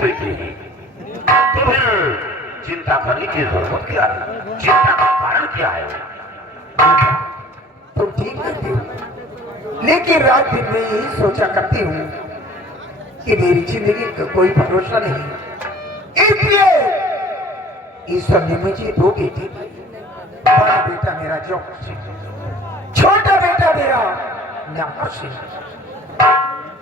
बेटे हैं, तो फिर चिंता करने की जरूरत क्या है? चिंता का कारण क्या है? तुम ठीक कहते हो, लेकिन रात दिन में यही सोचा करती हूँ कि मेरी जिंदगी का कोई भरोसा नहीं, इसलिए ईश्वर ने मुझे दो बेटे, बड़ा बेटा मेरा जौहर सिंह, छोटा बेटा मेरा न्यामर सिंह।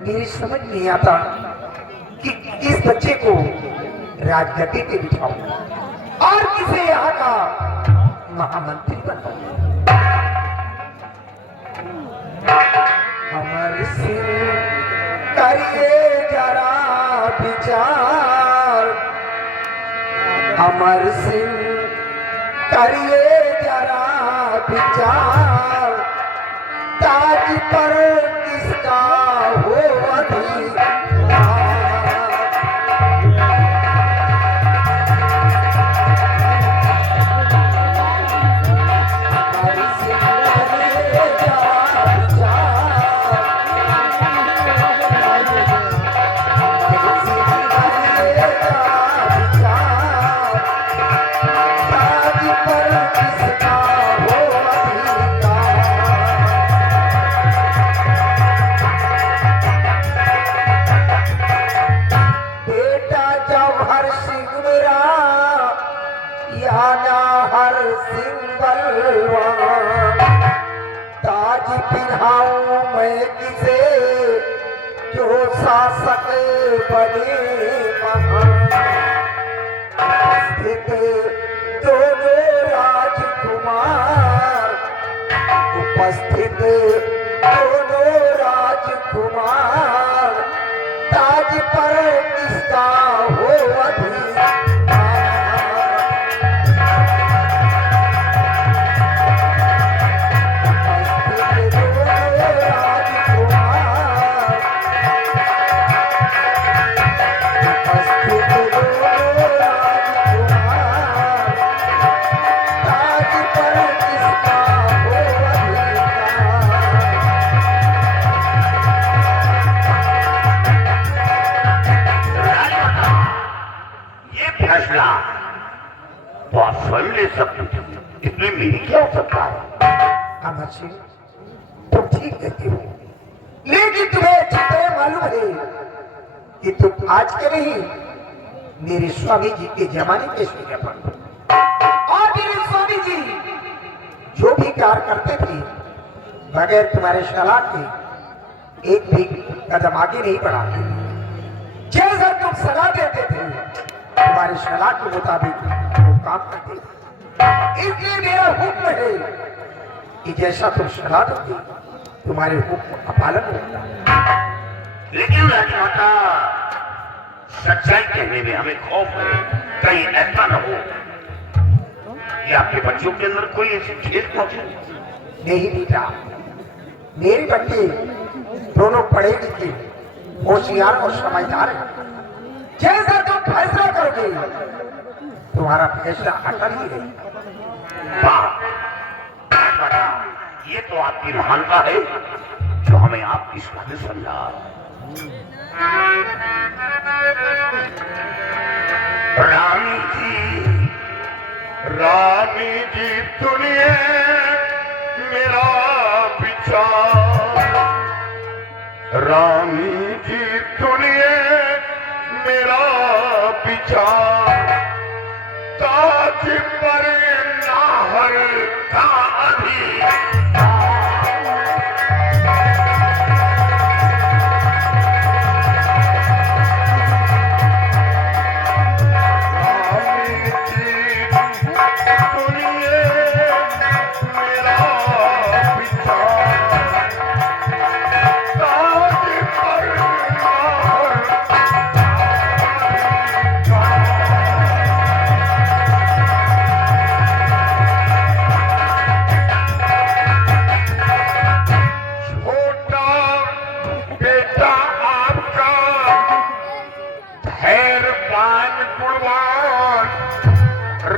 मेरी समझ नहीं आता कि किस बच्चे को राजगद्दी पे बिठाऊं और किसे यहाँ का महामंत्री बनाऊं। अमर सिंह करिए जरा विचार, अमर सिंह करिए जरा विचार, ताज पर किसका हो अधिकार। ताज पिन्हाऊं मैं किसे जो शासक बने स्थित दोनों राजकुमार, उपस्थित दोनों राजकुमार, ताज पर किसका हो अधिकार। तो आप स्वयं ले सकते थे, इसमें मेरी क्या आवश्यकता है? अमर सिंह, तुम ठीक कहते हो, लेकिन तुम्हें अच्छी तरह मालूम है कि तुम आज के नहीं मेरे स्वामी जी के जमाने के सूर्य पर, और मेरे स्वामी जी जो भी कार्य करते थे बगैर तुम्हारे सलाह के एक भी कदम आगे नहीं बढ़ाते। जैसा तुम सलाह देते थे तुम्हारी सलाह के मुताबिक वो काम करते, इसलिए मेरा हुक्म है कि जैसा तुम सलाह दोगे तुम्हारे हुक्म का पालन होगा। लेकिन राजमाता, सच्चाई कहने में हमें खौफ है, कहीं ऐसा न हो कि आपके बच्चों के अंदर कोई ऐसी ठेस पहुंचे। नहीं बेटा, मेरे बच्चे दोनों पढ़े लिखे, होशियार और समझदार हैं। जैसा तुम फैसला करोगे तुम्हारा फैसला अटल ही रहेगा। ये तो आपकी महानता है जो हमें आपकी काबिल समझा। रानी जी सुनिए मेरा विचार, रानी जी सुनिए मेरा विचार, ताज पर नाहर का अधिकार।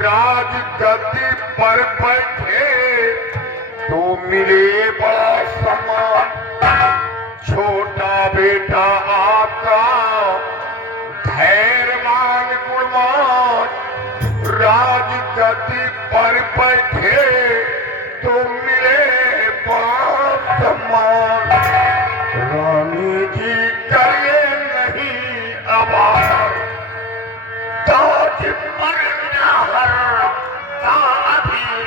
राजगद्दी पर बैठे तो मिले बड़ा सम्मान, छोटा बेटा आपका धैर्य राजगद्दी पर बैठे तो मिले बड़ा सम्मान। रानी जी करे नहीं आवाज, ताज पर नहर का अधिकार।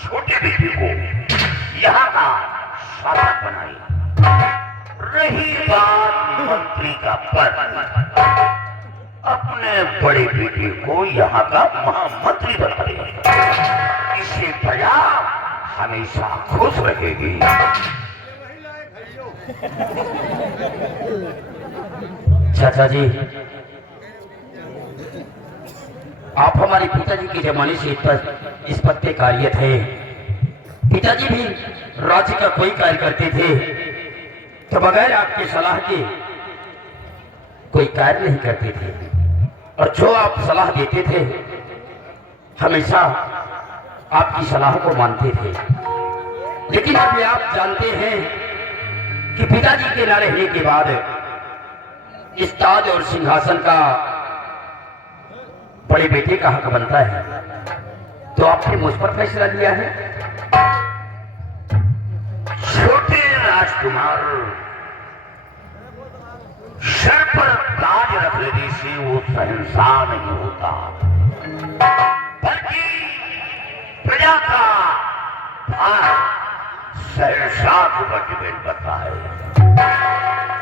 छोटे बेटे को यहाँ का शासक बनाए। रही बात मंत्री का पद, अपने बड़े बेटे को यहाँ का महामंत्री बना दे। इससे प्रजा हमेशा खुश रहेगी। चाचा जी, आप हमारे पिताजी के जमाने से इस पद पे कार्य थे। पिताजी भी राज्य का कोई कार्य करते थे तो बगैर आपके सलाह के कोई कार्य नहीं करते थे, और जो आप सलाह देते थे हमेशा आपकी सलाह को मानते थे। लेकिन अभी आप जानते हैं कि पिताजी के न रहने के बाद इस ताज और सिंहासन का बड़े बेटे का हक बनता है, तो आपने मुझ पर फैसला लिया है। छोटे राजकुमार, सर पर ताज रख लेने से वो शहंशाह नहीं होता, बल्कि प्रजा का भार शहंशाह के ऊपर डिपेंड करता है।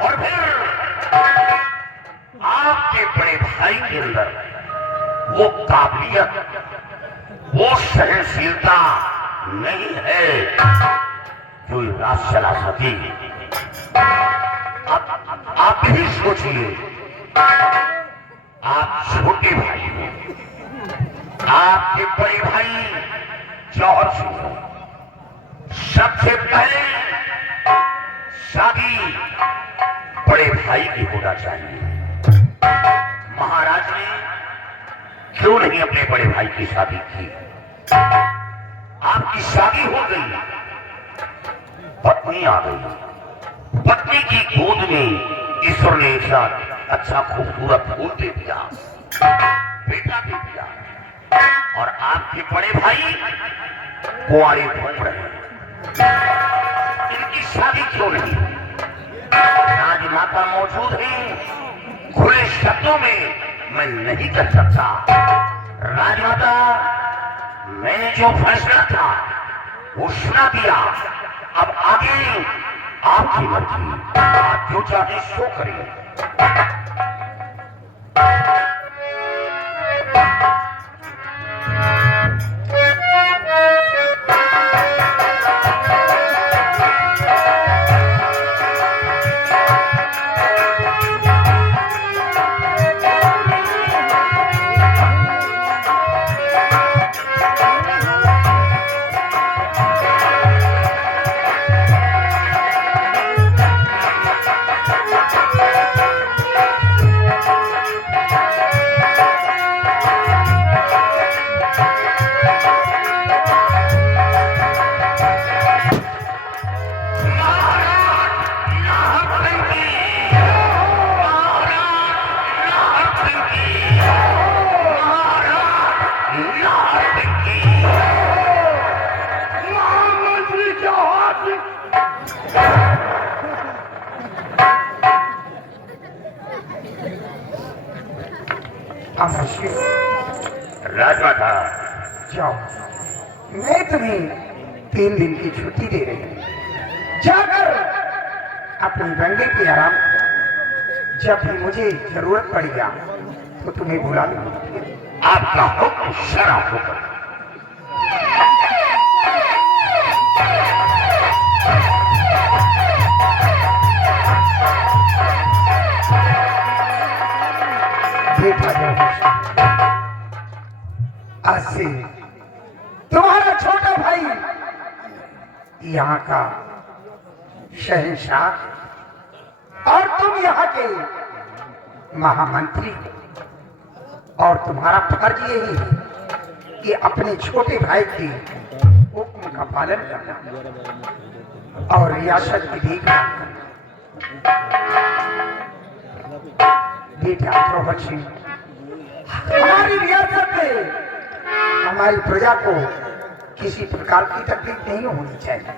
और फिर आपके बड़े भाई के अंदर वो काबिलियत, वो सहनशीलता नहीं है जो राज चला सके। आप भी सोचिए, आप छोटे भाई हो, आपके बड़े भाई जौहर सिंह हो। सबसे पहले शादी बड़े भाई की होना चाहिए। महाराज ने क्यों नहीं अपने बड़े भाई की शादी की? आपकी शादी हो गई, पत्नी आ गई, पत्नी की गोद में ईश्वर ने ऐसा अच्छा खूबसूरत फूल दे दिया, बेटा दे दिया, और आपके बड़े भाई कुंवारे घूम रहे हैं। इनकी शादी क्यों नहीं? राजमाता मौजूद है, खुले शब्दों में मैं नहीं कर सकता। राजमाता, मैंने जो फैसला था वो सुना दिया, अब आगे आपकी मर्जी, आप जो चाहे सो करिए। राजमाता, जाओ, मैं तुम्हें 3 दिन की छुट्टी दे रही हूँ। जाकर अपनी रंगे पे आराम करो। जब भी मुझे जरूरत पड़ेगा तो तुम्हें बुला लूंगा। आपका हुक्म शरा हुक्म। बेटा आज से तुम्हारा छोटा भाई यहाँ का शहंशाह और तुम यहाँ के महामंत्री। और तुम्हारा फर्ज यही है कि अपने छोटे भाई के हुक्म का पालन करना और रियासत की देखभाल करना। बेटा द्रौपद सिंह, हमारी रियासत में हमारी प्रजा को किसी प्रकार की तकलीफ नहीं होनी चाहिए।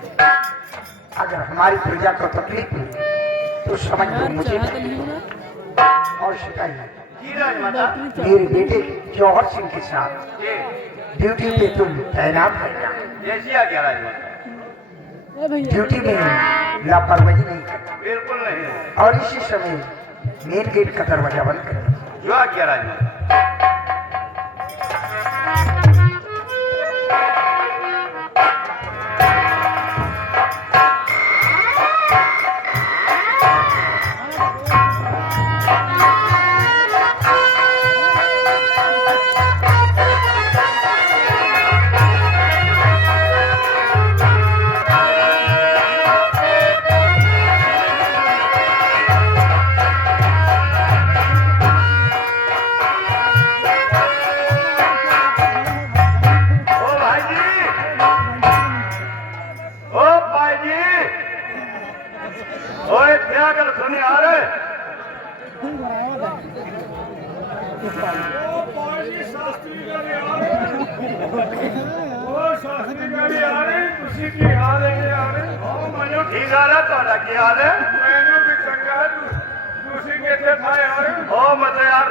अगर हमारी प्रजा को तकलीफ हुई तो समझ लो मुझे और शिकायत मेरे बेटे जौहर सिंह के साथ ड्यूटी पे तुम तैनात है। ड्यूटी में लापरवाही नहीं करना, बिल्कुल नहीं। और इसी समय मेन गेट का दरवाजा बंद कर जो आज्ञा राजमाता।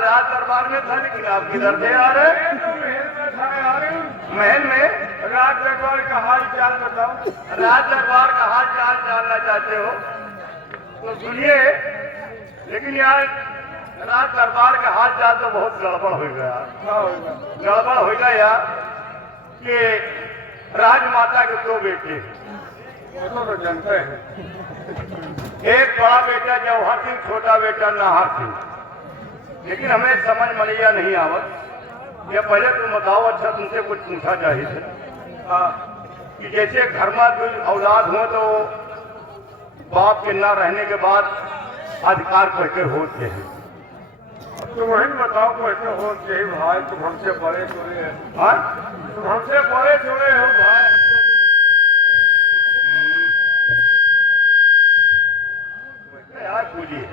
राज दरबार में था, लेकिन आप किधर थे यार? महल में। राज दरबार का हाल चाल बताओ। राज दरबार का हाल चाल जानना चाहते हो तो सुनिए, लेकिन यार राज दरबार का हाल चाल तो बहुत गड़बड़ हो गया। गड़बड़ हो गया यार कि राजमाता के दो बेटे, तो जानते हैं, एक बड़ा बेटा जौहर सिंह, छोटा बेटा नाहर सिंह। लेकिन हमें समझ मलिया नहीं आवत। या पहले तुम बताओ, अच्छा तुमसे कुछ पूछा चाहिए कि जैसे घर में कोई औलाद हो तो बाप के ना रहने के बाद अधिकार कैसे होते हैं? तुम वही बताओ कैसे होते हैं भाई? तुम हमसे बड़े छोड़े हैं। हाँ, तुम हमसे बड़े छोड़े हो भाई। यार पूछिए,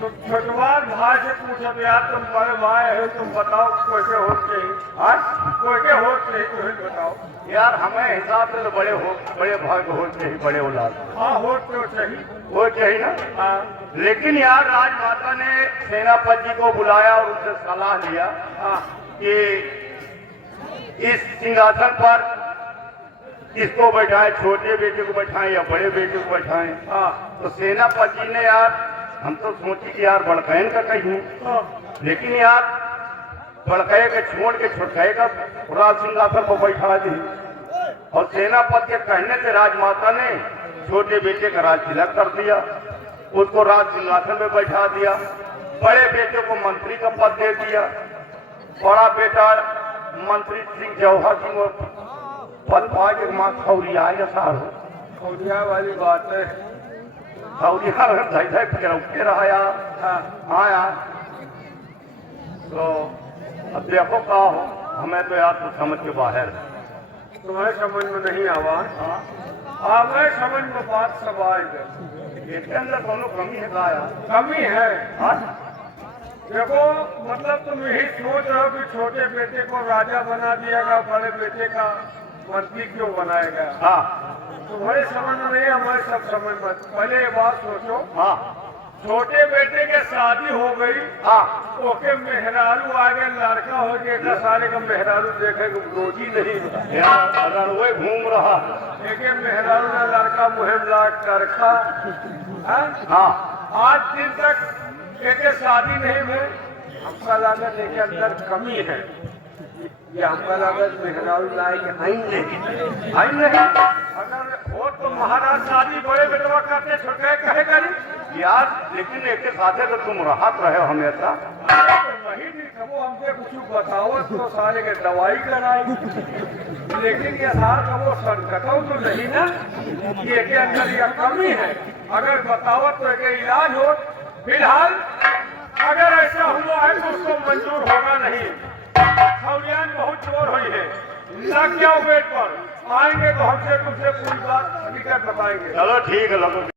तुम छोटवार भाई से पूछो यार, तुम बड़े भाई हो, तुम बताओ कैसे होते हैं? हाँ, कैसे होते हैं तुम्हें बताओ यार। हमें हिसाब से तो बड़े भाई को होते ही बड़े औलाद। हाँ, होते हो चाहिए, वो चाहिए ना। हाँ, लेकिन यार राजमाता ने सेनापति को बुलाया और उनसे सलाह लिया कि इस सिंहासन पर किसको बैठाएं, छोटे बेटे को बैठाएं या बड़े बेटे को बैठाएं? तो सेनापति ने यार, हम तो सोची कि यार बड़कैन का कहीं, लेकिन यार बड़कैन के छोड़ के छोटकैन का राज सिंहासन पर बैठा दी। और सेनापति के कहने से राजमाता ने छोटे बेटे का राज तिलक कर दिया, उसको राज सिंहासन में बैठा दिया। बड़े बेटे को मंत्री का पद दे दिया। बड़ा बेटा मंत्री सिंह जौहर सिंह पद पा के माँ खौरिया सार हो। खौरिया वाली बात है, खौरिया फिर रहा यार। हाँ यार, तो अब देखो का हो, हमें तो यार तो समझ के बाहर है। तुम्हें समझ में नहीं आवा? हमें समझ में बात सब आएगा। इसके अंदर दोनों कमी है का यार? कमी है। देखो, मतलब तुम यही सोच रहे हो कि छोटे बेटे को राजा बना दिएगा, बड़े बेटे का मंत्री क्यों बनाएगा? हाँ, तुम्हारे समझ में नहीं, हमारे सब समझ में। पहले ये बात सोचो। हाँ, छोटे बेटे के शादी हो गई। हाँ, ओके मेहरारू आ गए, लड़का हो गया, सारे का मेहरारू देखे रोजी नहीं, अगर वो घूम रहा एक मेहरारू ने लड़का मुहिम लाट करखा। हाँ, आज दिन तक एक शादी नहीं हुई। हमका लागत है कि अंदर कमी है। ये हमका लागत मेहरारू लाए कि नहीं। अगर हो तो महाराज शादी बड़े बेटवा करते, छोटे कहे करी यार। लेकिन एक साथे तो तुम राहत रहे हो हमेशा। वही नहीं था, वो हमसे कुछ बताओ तो सारे के दवाई कराएगी। लेकिन ये सार का वो संकटों तो नहीं ना, ये के अंदर यह कमी है। अगर बताओ तो एक इलाज हो। फिलहाल अगर ऐसा हुआ है तो उसको मंजूर खौरियान बहुत जोर हुई है, लग जाओ वेट पर, आएंगे तो हमसे तुमसे पूरी बात हकीकत बताएंगे। चलो ठीक है, लगो।